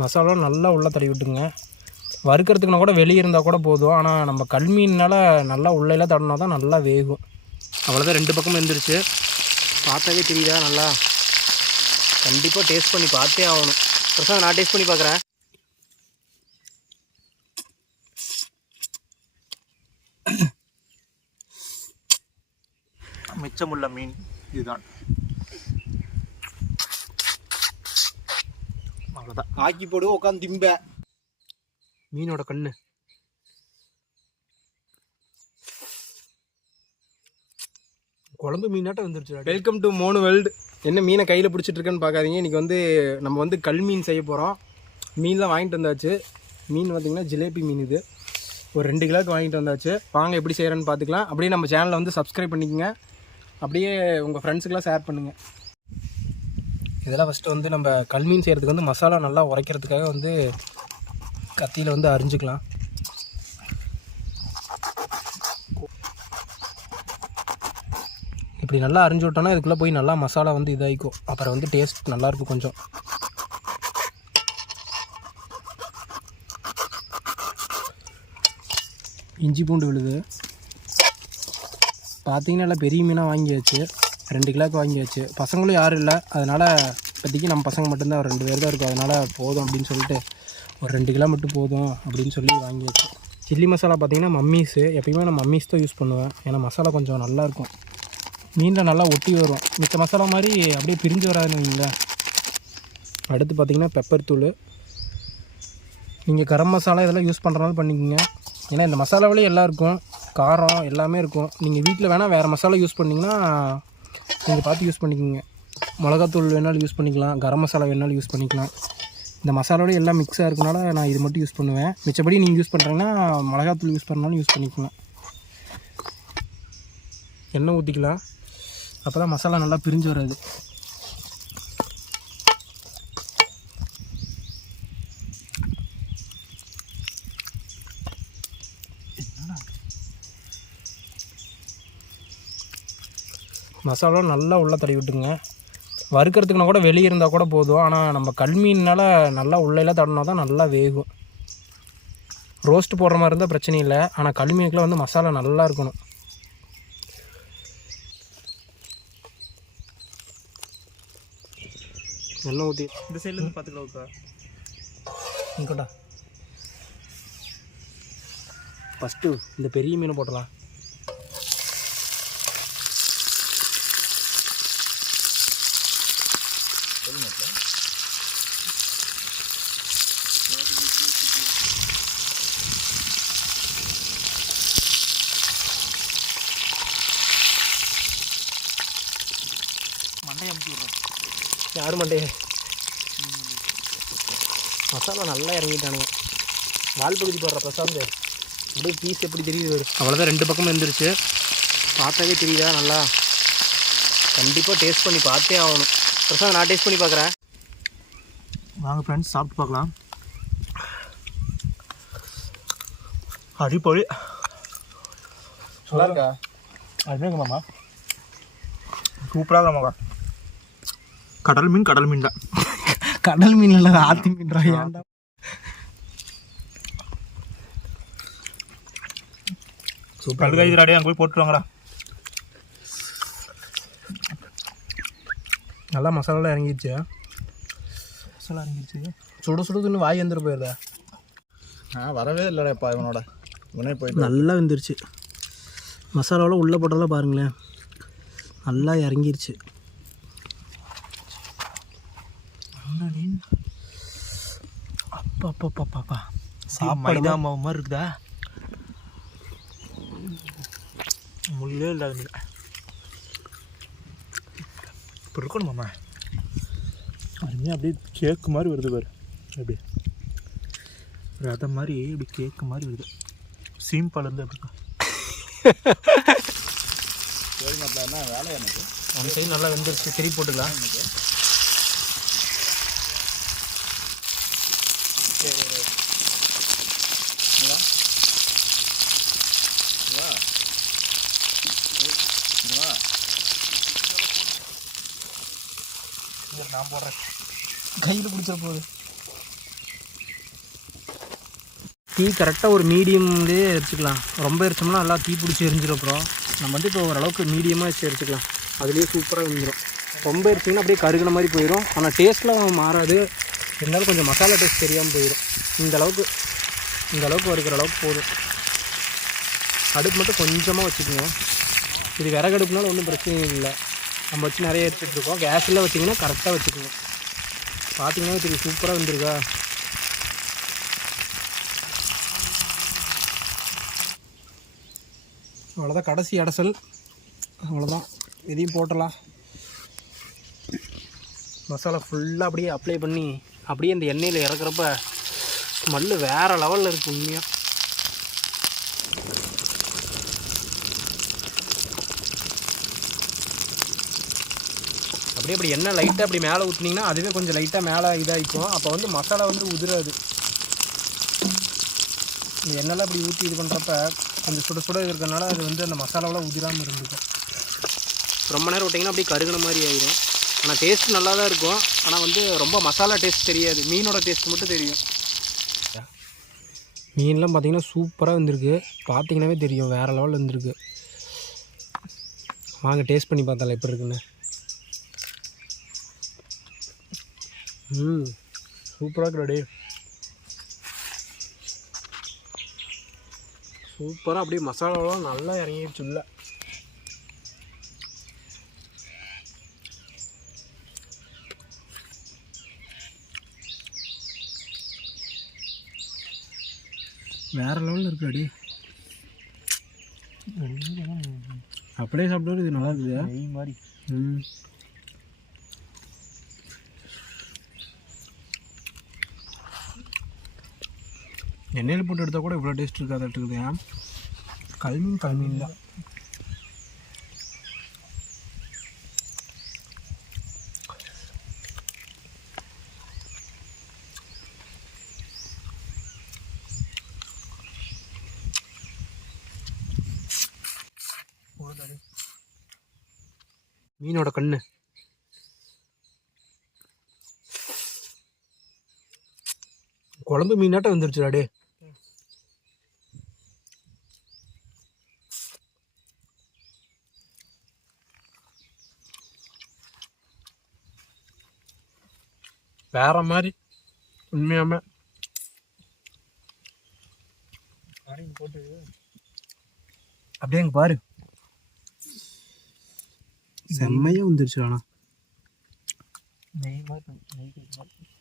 மசாலா நல்லா உள்ளே தடவி விட்டுங்க. வறுக்கிறதுக்குனா கூட வெளியே இருந்தால் கூட போதும். ஆனால் நம்ம கல்மீனால நல்லா உள்ளேலாம் தடனா தான் நல்லா வேகும். அவ்வளோதான் ரெண்டு பக்கமும் எழுந்திரிச்சு பார்த்தாவே தெரியுதா? நல்லா கண்டிப்பாக டேஸ்ட் பண்ணி பார்த்தே ஆகணும். பிரசாத் நான் டேஸ்ட் பண்ணி பார்க்குறேன். மிச்சமுள்ள மீன் இதுதான். அவ்வளோதான் ஆக்கி போடு உட்காந்து திம்ப. மீனோட கண்ணு. குழம்பு மீனாட்டம் வந்துருச்சு வெல்கம் டு மோனு வேர்ல்டு என்ன மீனை கையில் பிடிச்சிட்டு இருக்கேன்னு பார்க்காதீங்க. இன்றைக்கி வந்து நம்ம வந்து கல் மீன் செய்ய போகிறோம் மீன்லாம் வாங்கிட்டு வந்தாச்சு. மீன் பார்த்திங்கன்னா ஜிலேபி மீன் இது. ஒரு ரெண்டு கிலோக்கு வாங்கிட்டு வந்தாச்சு. வாங்க எப்படி செய்கிறேன்னு பார்த்துக்கலாம். அப்படியே நம்ம சேனலை வந்து சப்ஸ்கிரைப் பண்ணிக்கங்க. அப்படியே உங்கள் ஃப்ரெண்ட்ஸுக்கெலாம் ஷேர் பண்ணுங்கள் இதெல்லாம் ஃபஸ்ட்டு வந்து நம்ம கல் மீன் செய்கிறதுக்கு வந்து மசாலா நல்லா உரைக்கிறதுக்காக வந்து கத்தியில் வந்து அரிஞ்சிக்கலாம். இப்படி நல்லா அரிஞ்சு விட்டோன்னா இதுக்குள்ளே போய் நல்லா மசாலா வந்து இதாகிக்கும் அப்புறம் வந்து டேஸ்ட் நல்லாயிருக்கும் கொஞ்சம். இஞ்சி பூண்டு விழுது. பார்த்தீங்கன்னா நல்லா பெரிய மீனாக வாங்கியாச்சு. ரெண்டு கிலோக்கு வாங்கியாச்சு. பசங்களும் யாரும் இல்லை. அதனால் இப்போதைக்கு நம்ம பசங்க மட்டும்தான். ஒரு ரெண்டு பேர் தான் இருக்கும். அதனால் போதும் அப்படின்னு சொல்லிட்டு ஒரு ரெண்டு கிலோ மட்டும் போதும் அப்படின்னு சொல்லி வாங்கியாச்சு. சில்லி மசாலா பார்த்தீங்கன்னா மம்மீஸு எப்பயுமே நான் மம்மீஸ் தான் யூஸ் பண்ணுவேன். ஏன்னா மசாலா கொஞ்சம் நல்லாயிருக்கும் மீனில் நல்லா ஒட்டி வரும். மிச்ச மசாலா மாதிரி அப்படியே பிரிஞ்சு வராதுன்னு வைங்களேன் அடுத்து பார்த்தீங்கன்னா பெப்பர் தூள். நீங்கள் கரம் மசாலா இதெல்லாம் யூஸ் பண்ணுறனாலும் பண்ணிக்கோங்க. ஏன்னா இந்த மசாலாவிலே எல்லாம் இருக்கும் காரம் எல்லாமே இருக்கும். நீங்கள் வீட்டில் வேணால் வேறு மசாலா யூஸ் பண்ணிங்கன்னா நீங்கள் பார்த்து யூஸ் பண்ணிக்கோங்க. மிளகாத்தூள் வேணாலும் யூஸ் பண்ணிக்கலாம். கரம் மசாலா வேணாலும் யூஸ் பண்ணிக்கலாம். இந்த மசாலாவோட எல்லாம் மிக்ஸாக இருக்கனால நான் இது மட்டும் யூஸ் பண்ணுவேன். மிச்சப்படி நீங்கள் யூஸ் பண்ணுறீங்கன்னா மிளகாத்தூள் யூஸ் பண்ணாலும் யூஸ் பண்ணிக்கலாம். எண்ணெய் ஊற்றிக்கலாம் அப்போ தான் மசாலா நல்லா பிரிஞ்சு வராது. மசாலா நல்லா உள்ளே தடவி விட்டுங்க வறுக்கிறதுக்குனா கூட வெளியே இருந்தால் கூட போதும். ஆனால் நம்ம கல்மீனால நல்லா உள்ளேலாம் தடனா தான் நல்லா வேகும். ரோஸ்ட் போடுற மாதிரி இருந்தால் பிரச்சனை இல்லை. ஆனால் கல்மீனுக்குலாம் வந்து மசாலா நல்லா இருக்கணும். எண்ணெய் ஊற்றி இந்த சைட்லேருந்து பார்த்துக்கலாம்க்கா இங்கடா ஃபஸ்ட்டு இந்த பெரிய மீனை போட்டலாம். மண்டை விட்றோம் யார் மண்டே மசாலா நல்லா இறங்கிட்டானுங்க. வால் பகுதி போடுற பிரசாந்த். அப்படியே பீஸ் எப்படி தெரியுது அவ்வளோதான் ரெண்டு பக்கமும் இருந்துருச்சு. பார்த்தாவே தெரியுதா நல்லா? கண்டிப்பாக டேஸ்ட் பண்ணி பார்த்தே ஆகணும். பிரசாந்த் நான் டேஸ்ட் பண்ணி பார்க்குறேன் வாங்க ஃப்ரெண்ட்ஸ் சாப்பிட்டு பார்க்கலாம். அடிப்பொழி நல்லா இருக்கா? மாமா. சூப்பராக மாமா? கடல் மீன் கடல் மீன் தான். கடல் மீன் இல்லை ஆத்தி மீன்டா ஏன்டா சூப்பர் கை அங்கே போய் போட்டுருவாங்கடா நல்லா மசாலாலாம் இறங்கிடுச்சு. மசாலா இறங்கிடுச்சு. சுட சுடுதுன்னு வாய் வந்துட்டு போயிருதா? ஆ வரவே இல்லைடாப்பா இவனோட. இவனே போயிட்டு நல்லா வெந்துருச்சு. மசாலாவில் உள்ளே போட்டதெல்லாம் பாருங்களேன். நல்லா இறங்கிருச்சு. அப்பா அப்பா அப்பா அப்பா மாவு மாதிரி இருக்குதா? முள்ளே இல்லாத மீன் இப்போ இருக்கணும் மாமா அருமையாக அப்படியே கேக்கு மாதிரி வருது பாரு. அப்படி ரதம் மாதிரி இப்படி கேக்கு மாதிரி வருது. சீம்பால் இருந்து அப்படி என்ன வேலை எனக்கு? அந்த சைடு நல்லா வெந்துருச்சு. திருப்பி போட்டுக்கலாம். வா நான் போடுறேன். கையில் பிடிச்சிட போகுது. தீ கரெக்டாக ஒரு மீடியம்லேயே எரிச்சிக்கலாம். ரொம்ப எரிச்சோம்னா நல்லா தீ பிடிச்சி எரிஞ்சிடும் அப்புறம் நம்ம வந்து இப்போ ஓரளவுக்கு மீடியமாக வச்சு எரிச்சிக்கலாம். அதுலேயே சூப்பராக எரிஞ்சிடும் ரொம்ப எரிச்சிங்கன்னா அப்படியே கருகின மாதிரி போயிடும் ஆனால் டேஸ்ட்லாம் மாறாது. இருந்தாலும் கொஞ்சம் மசாலா டேஸ்ட் தெரியாமல் போயிடும் இந்த அளவுக்கு இந்த அளவுக்கு வறுக்கிற அளவுக்கு போதும். அடுப்பு மட்டும் கொஞ்சமாக வச்சுக்கோங்க இது விறகடுப்புனாலும் ஒன்றும் பிரச்சனை இல்லை. நம்ம வச்சு நிறைய எடுத்துகிட்ருக்கோம். கேஸில் வச்சிங்கன்னா கரெக்டாக வச்சுக்கணும் பார்த்தீங்கன்னா வச்சுக்கோங்க சூப்பராக வந்துருக்கா? அவ்வளோதான் கடைசி அடசல். அவ்வளோதான் இதையும் போட்டலாம். மசாலா ஃபுல்லாக அப்படியே அப்ளை பண்ணி அப்படியே இந்த எண்ணெயில் இறக்குறப்ப ஸ்மெல்லு வேறு லெவலில் இருக்குது உண்மையாக அப்படியே அப்படி எண்ணெய் லைட்டாக அப்படி மேலே ஊற்றினீங்கன்னா அதுவே கொஞ்சம் லைட்டாக மேலே இதாகிக்கும். அப்போ வந்து மசாலா வந்து உதிராது. இந்த எண்ணெய்லாம் அப்படி ஊற்றி இது பண்ணுறப்ப கொஞ்சம் சுட சுட இருக்கிறனால அது வந்து அந்த மசாலாவெலாம் உதிராமல் இருந்துக்கும். ரொம்ப நேரம் விட்டிங்கன்னா அப்படியே கருகின மாதிரி ஆயிரும். ஆனால் டேஸ்ட் நல்லா தான் இருக்கும். ஆனால் வந்து ரொம்ப மசாலா டேஸ்ட் தெரியாது. மீனோட டேஸ்ட் மட்டும் தெரியும். மீன்லாம் பார்த்திங்கன்னா சூப்பராக வந்திருக்கு. பார்த்தீங்கன்னாவே தெரியும். வேறு லெவலில் இருந்திருக்கு வாங்க டேஸ்ட் பண்ணி பார்த்தால எப்படி இருக்குன்னு. ம் சூப்பராக இருக்குடா சூப்பராக அப்படியே மசாலாலாம் நல்லா இறங்கிடுச்சு உள்ள. வேற லெவலில் இருக்கு அடி அப்படியே சாப்பிட்டா இது நல்லா இருக்குது மாதிரி. ம். எண்ணெயில் போட்டு எடுத்தால் கூட இவ்வளோ டேஸ்ட் இருக்காது இருக்குது. ஏன் கல்மீன் கல்மீன் தான். மீனோட கண்ணு. குழம்பு மீனாட்டம் வந்துருச்சுடா டே வேற மாதிரி உண்மையாம. போட்டு. அப்படியே அங்கே பாரு. செம்மையாக வந்துருச்சு ஆனால் நெய் மாதிரி நெய் மாதிரி.